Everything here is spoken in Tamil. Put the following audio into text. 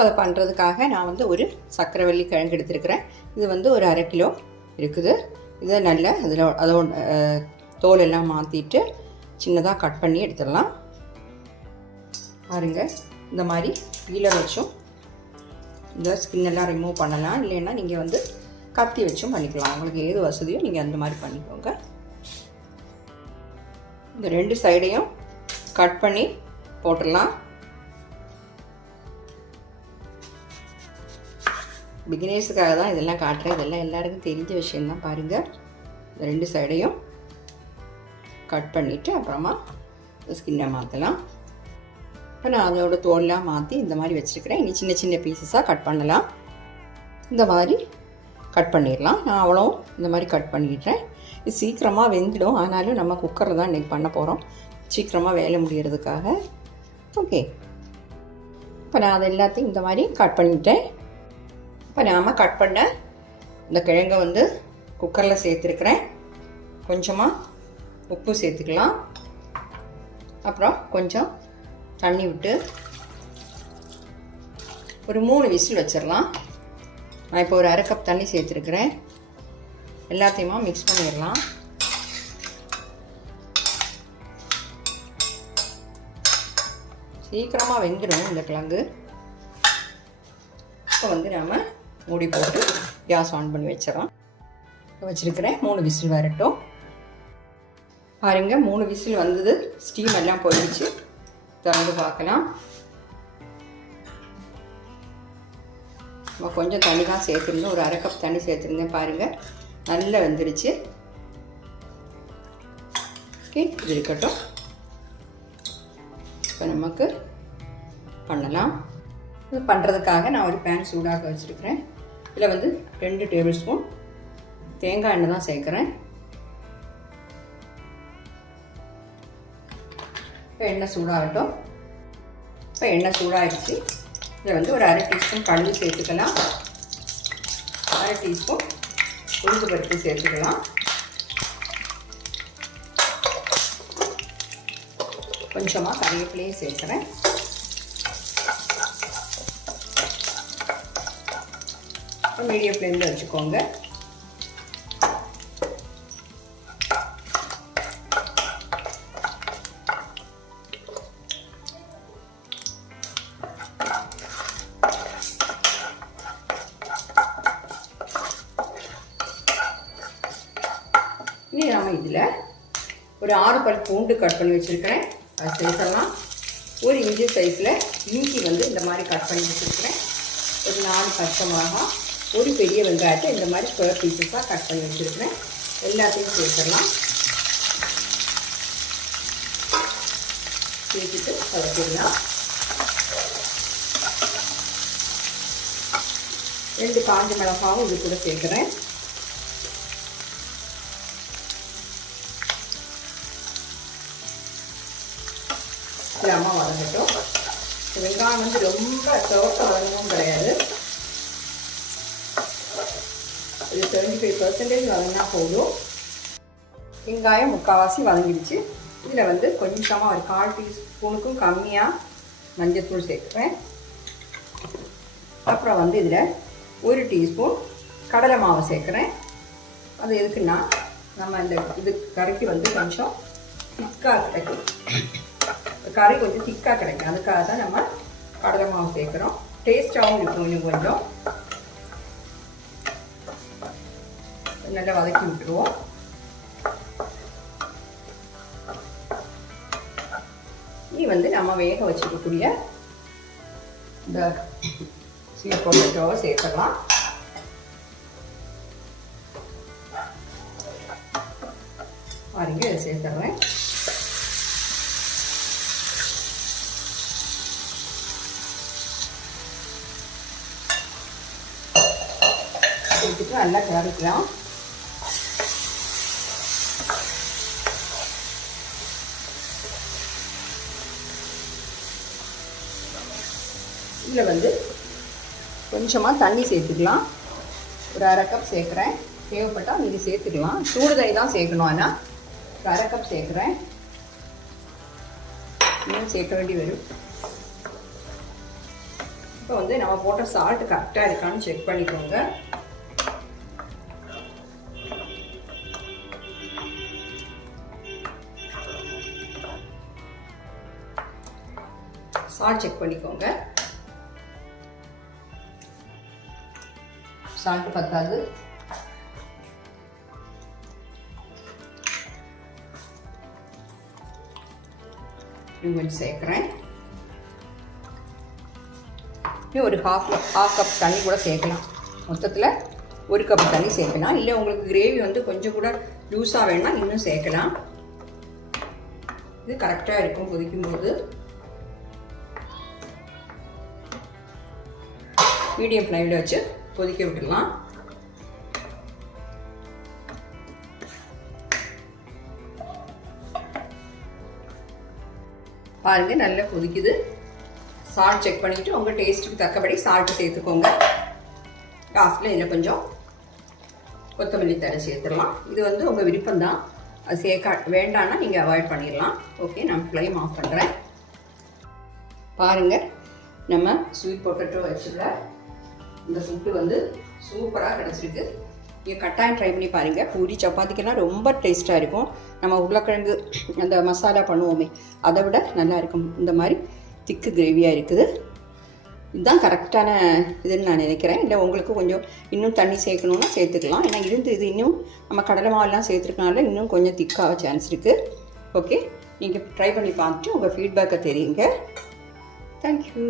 அதை பண்ணுறதுக்காக நான் வந்து ஒரு சக்கரவள்ளி கிழங்கு எடுத்துருக்கிறேன். இது வந்து ஒரு 1/2 கிலோ இருக்குது. இதை நல்லா அதோட தோலெல்லாம் மாற்றிட்டு சின்னதாக கட் பண்ணி எடுத்துடலாம். பாருங்கள், இந்த மாதிரி பீலர் வச்சும் இந்த ஸ்கின்னெல்லாம் ரிமூவ் பண்ணலாம். இல்லைன்னா நீங்கள் வந்து கத்தி வச்சும் பண்ணிக்கலாம். உங்களுக்கு ஏது வசதியோ நீங்கள் அந்த மாதிரி பண்ணிக்கோங்க. இந்த 2 சைடையும் கட் பண்ணி போட்டுடலாம். பிகினர்ஸுக்காக தான் இதெல்லாம் காட்டுறேன். இதெல்லாம் எல்லாருக்கும் தெரிஞ்ச விஷயந்தான். பாருங்கள், இந்த 2 சைடையும் கட் பண்ணிவிட்டு அப்புறமா ஸ்கின்னை மாற்றலாம். இப்போ நான் அதோட தோலெலாம் மாற்றி இந்த மாதிரி வச்சுருக்கிறேன். இனி சின்ன சின்ன பீசஸாக கட் பண்ணலாம். இந்த மாதிரி கட் பண்ணிடலாம். நான் அவ்வளோ இந்த மாதிரி கட் பண்ணிடுறேன். இது சீக்கிரமாக வெந்துடும். ஆனாலும் நம்ம குக்கரில் தான் இன்றைக்கி பண்ண போகிறோம், சீக்கிரமாக வேலை முடிகிறதுக்காக. ஓகே, இப்போ நான் அதை எல்லாத்தையும் இந்த மாதிரி கட் பண்ணிட்டேன். இப்போ நாம் கட் பண்ண இந்த கிழங்கை வந்து குக்கரில் சேர்த்துருக்குறேன். கொஞ்சமாக உப்பு சேர்த்துக்கலாம். அப்புறம் கொஞ்சம் தண்ணி விட்டு ஒரு 3 விசில் வச்சிடலாம். நான் இப்போ ஒரு 1/2 கப் தண்ணி சேர்த்துருக்குறேன். எல்லாத்தையுமா மிக்ஸ் பண்ணிடலாம். சீக்கிரமாக வெந்துடும் இந்த கிழங்கு. இப்போ வந்து நாம் மூடி போட்டு கேஸ் ஆன் பண்ணி வச்சிடலாம். வச்சுருக்கிறேன். 3 விசில் வரட்டும். பாருங்கள், 3 விசில் வந்தது. ஸ்டீம் எல்லாம் போயிடுச்சு. திறந்து பார்க்கலாம். நம்ம கொஞ்சம் தண்ணி தான் சேர்த்துருந்தோம். ஒரு 1/2 கப் தண்ணி சேர்த்துருந்தேன். பாருங்கள், நல்லா வெந்துருச்சு. ஓகே, இது இருக்கட்டும். இப்போ நமக்கு பண்ணலாம். இது பண்ணுறதுக்காக நான் ஒரு பேன் சூடாக வச்சுருக்கிறேன். இதில் வந்து 2 டேபிள் ஸ்பூன் தேங்காய் எண்ணெய் தான் சேர்க்குறேன். இப்போ எண்ணெய் சூடாகட்டும். இப்போ எண்ணெய் சூடாகிடுச்சு. இதில் வந்து ஒரு 1/2 டீஸ்பூன் கடுகு சேர்த்துக்கலாம். 1/2 டீஸ்பூன் உளுந்து பருப்பு சேர்த்துக்கலாம். கொஞ்சமாக கறிவேப்பிலையும் சேர்க்குறேன். மீடியம் ஃப்ளேமில் வச்சுக்கோங்க. இனி நம்ம இதில் ஒரு 6 பல் பூண்டு கட் பண்ணி வச்சுருக்கிறேன். அது சேர்க்கலாம். 1 இன்ச்சு சைஸில் இஞ்சி வந்து இந்த மாதிரி கட் பண்ணி வச்சுருக்கிறேன். ஒரு 4 பச்சை மிளகாய், ஒரு பெரிய வெங்காயத்தை இந்த மாதிரி ஸ்கொயர் பீசஸாக கட் பண்ணி வச்சுருக்கிறேன். எல்லாத்தையும் சேர்த்துடலாம். சேர்த்துட்டு வதக்கிடலாம். 2 காஞ்ச மிளகாவும் இது கூட சேர்க்குறேன். இல்லாமல் வதங்கட்டும். வெங்காயம் வந்து ரொம்ப சிவக்க வதங்கவும் கிடையாது. இது 75% வதங்கினா போதும். வெங்காயம் முக்கால்வாசி வதங்கிடுச்சு. இதில் வந்து கொஞ்சமாக ஒரு 1/4 டீஸ்பூனுக்கும் கம்மியாக மஞ்சள்தூள் சேர்க்குறேன். அப்புறம் வந்து இதில் 1 டீஸ்பூன் கடலை மாவு சேர்க்குறேன். அது எதுக்குன்னா நம்ம இது கறிக்கு வந்து கொஞ்சம் திக்காக கிடைக்கும். கறி கொஞ்சம் திக்காக கிடைக்கும். அதுக்காக தான் நம்ம கடலை மாவு சேர்க்குறோம். டேஸ்ட்டாகவும் இருக்கும். இன்னும் கொஞ்சம் நல்லா வதக்கி விட்டுருவோம். இனி வந்து நம்ம வேக வச்சுக்கக்கூடிய இந்த ஸ்வீட் பொட்டேட்டோவை சேர்த்துக்கலாம். பாருங்க, இதை சேர்த்துறேன். சேர்த்துட்டு நல்லா கிளறிக்கலாம். இதில் வந்து கொஞ்சமாக தண்ணி சேர்த்துக்கலாம். ஒரு 1/2 கப் சேர்க்குறேன். தேவைப்பட்டால் நீங்கள் சேர்த்துக்கலாம். சூடு தண்ணி தான் சேர்க்கணும். ஆனால் ஒரு 1/2 கப் சேர்க்குறேன். இன்னும் சேர்க்க வேண்டி வரும். இப்போ வந்து நம்ம போட்ட சால்ட் கரெக்டாக இருக்கான்னு செக் பண்ணிக்கோங்க. சால்ட் செக் பண்ணிக்கோங்க. சால்ட் பத்தாது. கொஞ்சம் சேர்க்குறேன். இன்னும் ஒரு ஹாஃப் கப் தண்ணி கூட சேர்க்கலாம். மொத்தத்தில் 1 கப் தண்ணி சேர்க்கலாம். இல்லை உங்களுக்கு கிரேவி வந்து கொஞ்சம் கூட லூஸாக வேணால் இன்னும் சேர்க்கலாம். இது கரெக்டாக இருக்கும் கொதிக்கும்போது. மீடியம் ஃப்ளேமில் வச்சு கொதிக்க விட்டுடலாம். பாருங்கள் நல்லா கொதிக்குது. சால்ட் செக் பண்ணிவிட்டு உங்கள் டேஸ்ட்டுக்கு தக்கபடி சால்ட்டு சேர்த்துக்கோங்க. லாஸ்ட்டில் இதில் கொஞ்சம் கொத்தமல்லி தழை சேர்த்துடலாம். இது வந்து உங்கள் விருப்பம்தான். அது சேர்க்க வேண்டான்னா நீங்கள் அவாய்ட் பண்ணிடலாம். ஓகே, நான் ஃப்ளேம் ஆஃப் பண்ணுறேன். பாருங்கள், நம்ம ஸ்வீட் பொட்டேட்டோ வச்சுள்ள இந்த ஃபுட்டு வந்து சூப்பராக கிடச்சிருக்கு. நீங்கள் கட்டாயம் ட்ரை பண்ணி பாருங்கள். பூரி சப்பாத்திக்கெல்லாம் ரொம்ப டேஸ்ட்டாக இருக்கும். நம்ம உருளைக்கிழங்கு அந்த மசாலா பண்ணுவோமே அதை விட நல்லா இருக்கும். இந்த மாதிரி திக்கு கிரேவியாக இருக்குது. இதுதான் கரெக்டான இதுன்னு நான் நினைக்கிறேன். இல்லை உங்களுக்கு கொஞ்சம் இன்னும் தண்ணி சேர்க்கணுன்னா சேர்த்துக்கலாம். ஏன்னா இது இன்னும் நம்ம கடலை மாவுலாம் சேர்த்துருக்கனால இன்னும் கொஞ்சம் திக்காக சான்ஸ் இருக்குது. ஓகே, நீங்கள் ட்ரை பண்ணி பார்த்துட்டு உங்கள் ஃபீட்பேக்கை தெரியுங்க. தேங்க்யூ.